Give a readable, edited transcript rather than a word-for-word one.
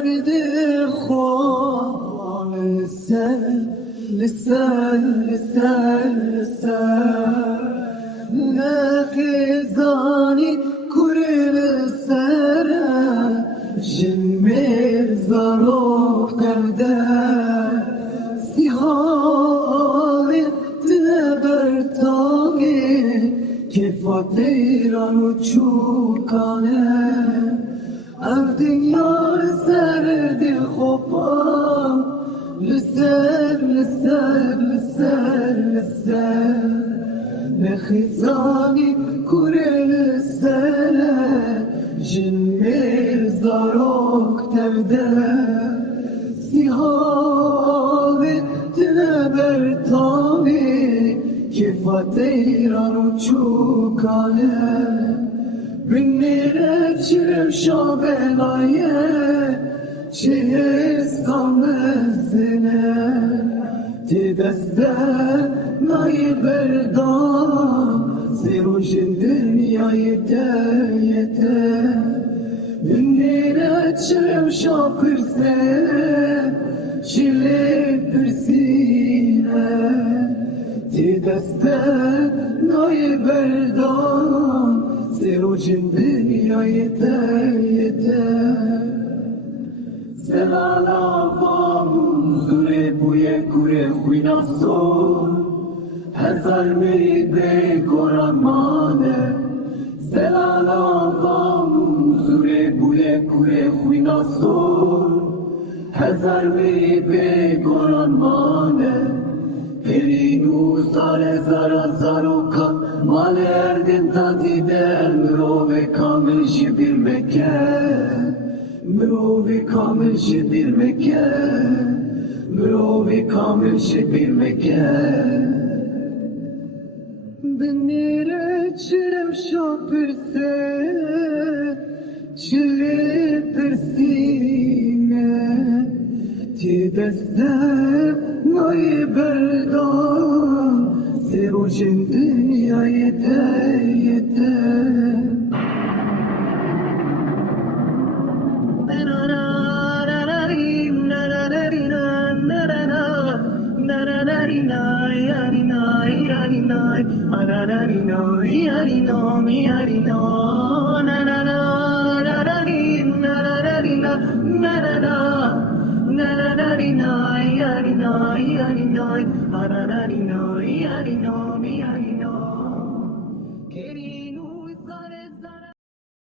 سرد خواب لسان نخزانی کرل سر جمر زاروخ کرده سیحال تبرتاگی که فاتیران و چوکانه اف dünya serdi خوبم لسر نخزانی کرل سر جنمیر زاروک تبده سیحال تبرتاگی که فاتیران و چوکانه Binlere çirem şabelayı Çiğistan ezine Ti deste nayi berdan Zirujin dünyayı yete Binlere çirem şapırse Çile pirsine Ti deste nayi berdan Zirujin dünya yeter Selalavam zure buye kure huyna sol Hezar meri be koramane Selalavam zure buye kure huyna sol Hezar meri be koramane Perinu sare zara zaroka Male erdin taziden Mrove kamil bir mekan Mrove kamil bir mekan Mrove kamil bir mekan Benire çirem şapırse Çile persine Ti destem nayi berdan Zirujin dünya yeter